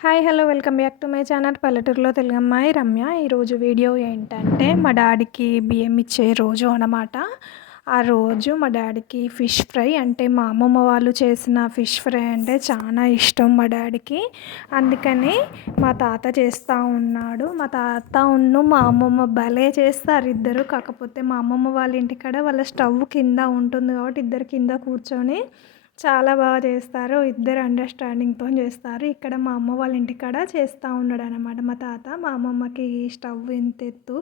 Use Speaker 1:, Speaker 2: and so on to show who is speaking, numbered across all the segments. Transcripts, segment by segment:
Speaker 1: Hi hello welcome back to my channel పల్లెటూరులో తెలుగు అమ్మాయి రమ్య ఈరోజు వీడియో ఏంటంటే మా డాడీకి బియ్యం ఇచ్చే రోజు అనమాట ఆ రోజు మా డాడీకి ఫిష్ ఫ్రై అంటే మా అమ్మమ్మ వాళ్ళు చేసిన ఫిష్ ఫ్రై అంటే చాలా ఇష్టం మా డాడీకి. అందుకని మా తాత చేస్తూ ఉన్నాడు. మా తాత ఉన్ను మా అమ్మమ్మ భలే చేస్తారు ఇద్దరు. కాకపోతే మా అమ్మమ్మ వాళ్ళ ఇంటికాడ వాళ్ళ స్టవ్ కింద ఉంటుంది కాబట్టి ఇద్దరు కింద కూర్చొని చాలా బాగా చేస్తారు. ఇద్దరు అండర్స్టాండింగ్తో చేస్తారు. ఇక్కడ మా అమ్మ వాళ్ళ ఇంటికాడ చేస్తూ ఉన్నాడు అనమాట మా తాత మా అమ్మమ్మకి స్టవ్ ఎంత ఎత్తు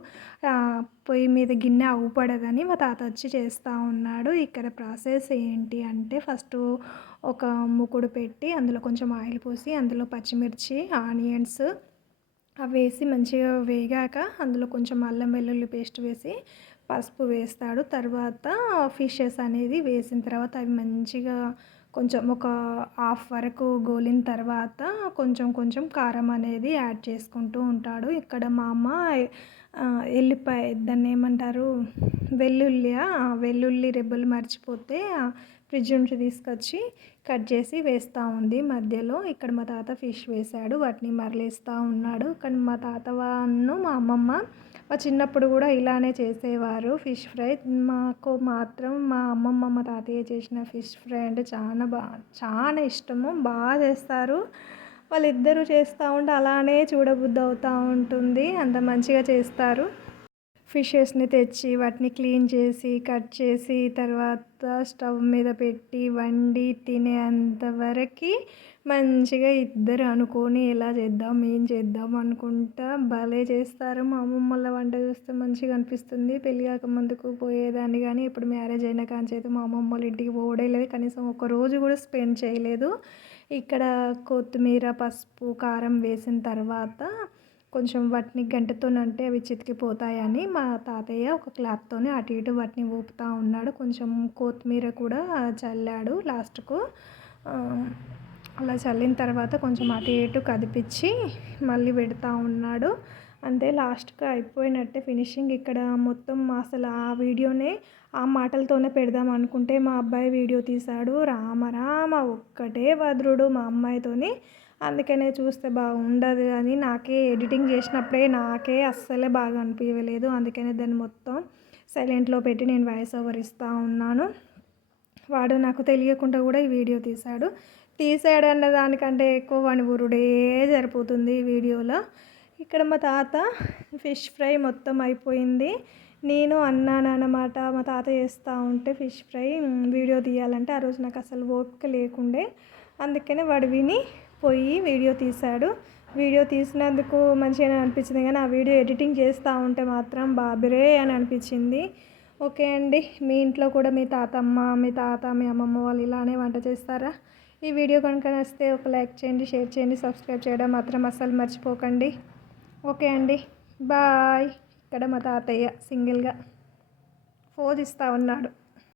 Speaker 1: పొయ్యి మీద గిన్నె అవుపడదని మా తాత వచ్చి చేస్తూ ఉన్నాడు. ఇక్కడ ప్రాసెస్ ఏంటి అంటే ఫస్ట్ ఒక ముకుడు పెట్టి అందులో కొంచెం ఆయిల్ పోసి అందులో పచ్చిమిర్చి ఆనియన్స్ అవి వేసి మంచిగా వేగాక అందులో కొంచెం అల్లం వెల్లుల్లి పేస్ట్ వేసి పసుపు వేస్తాడు. తర్వాత ఫిషెస్ అనేది వేసిన తర్వాత అవి మంచిగా కొంచెం ఒక హాఫ్ వరకు గోలిన తర్వాత కొంచెం కొంచెం కారం అనేది యాడ్ చేసుకుంటూ ఉంటాడు. ఇక్కడ మా అమ్మ ఎల్లిపాయ దాన్ని ఏమంటారు? వెల్లుల్లి వెల్లుల్లి రెబ్బలు మర్చిపోతే ఫ్రిడ్జ్ నుంచి తీసుకొచ్చి కట్ చేసి వేస్తూ ఉంది మధ్యలో. ఇక్కడ మా తాత ఫిష్ వేశాడు వాటిని మరలేస్తూ ఉన్నాడు. కానీ మా తాత వాళ్ళు మా అమ్మమ్మ మా చిన్నప్పుడు కూడా ఇలానే చేసేవారు ఫిష్ ఫ్రై. మాకు మాత్రం మా అమ్మమ్మ మా తాతయ్య చేసిన ఫిష్ ఫ్రై అంటే చాలా బాగా చాలా ఇష్టము. బాగా చేస్తారు. వాళ్ళిద్దరూ చేస్తూ ఉంటే అలానే చూడబుద్ధి అవుతూ ఉంటుంది. అంత మంచిగా చేస్తారు. ఫిషెస్ని తెచ్చి వాటిని క్లీన్ చేసి కట్ చేసి తర్వాత స్టవ్ మీద పెట్టి వండి తినేంతవరకు మంచిగా ఇద్దరు అనుకొని ఎలా చేద్దాం ఏం చేద్దాం అనుకుంటా భలే చేస్తారు. మా అమ్మమ్మల వంట చూస్తే మంచిగా అనిపిస్తుంది. పెళ్ళి కాక ముందుకు పోయేదాన్ని కానీ ఇప్పుడు మ్యారేజ్ అయిన కాంచి అయితే మా అమ్మమ్మ వాళ్ళ ఇంటికి పోవడే లేదు కనీసం ఒక రోజు కూడా స్పెండ్ చేయలేదు. ఇక్కడ కొత్తిమీర పసుపు కారం వేసిన తర్వాత కొంచెం వాటిని గంటతోనంటే అవి చితికిపోతాయని మా తాతయ్య ఒక క్లాత్తోనే అటు ఇటు వాటిని ఊపుతూ ఉన్నాడు. కొంచెం కొత్తిమీర కూడా చల్లాడు లాస్ట్కు. అలా చల్లిన తర్వాత కొంచెం అటు ఇటు కదిపించి మళ్ళీ పెడతా ఉన్నాడు. అంతే లాస్ట్గా అయిపోయినట్టే ఫినిషింగ్. ఇక్కడ మొత్తం అసలు ఆ వీడియోనే ఆ మాటలతోనే పెడదాం అనుకుంటే మా అబ్బాయి వీడియో తీశాడు. రామ రామ ఒక్కటే వద్రుడు మా అమ్మాయితోని. అందుకనే చూస్తే బాగుండదు అని నాకే ఎడిటింగ్ చేసినప్పుడే నాకే అస్సలే బాగా అనిపించలేదు అందుకనే దాన్ని మొత్తం సైలెంట్లో పెట్టి నేను వాయిస్ ఓవర్ ఇస్తూ ఉన్నాను. వాడు నాకు తెలియకుండా కూడా ఈ వీడియో తీశాడు. తీసాడన్న దానికంటే ఎక్కువ వాడి ఊరుడే సరిపోతుంది ఈ వీడియోలో. ఇక్కడ మా తాత ఫిష్ ఫ్రై మొత్తం అయిపోయింది. నేను అన్నానన్నమాట మా తాత చేస్తూ ఉంటే ఫిష్ ఫ్రై వీడియో తీయాలంటే ఆ రోజు నాకు అసలు ఓపిక లేకుండే. అందుకనే వాడు విని పోయి వీడియో తీశాడు. వీడియో తీసినందుకు మంచిగానే అనిపించింది. కానీ ఆ వీడియో ఎడిటింగ్ చేస్తూ ఉంటే మాత్రం బాబిరే అని అనిపించింది. ఓకే అండి మీ ఇంట్లో కూడా మీ తాతమ్మ మీ తాత మీ అమ్మమ్మ వాళ్ళు ఇలానే వంట చేస్తారా? ఈ వీడియో కనుక వస్తే ఒక లైక్ చేయండి షేర్ చేయండి సబ్స్క్రైబ్ చేయడం మాత్రం అస్సలు మర్చిపోకండి. ఓకే అండి బాయ్. ఇక్కడ మా తాతయ్య సింగిల్గా ఫోజ్ ఇస్తూ ఉన్నాడు.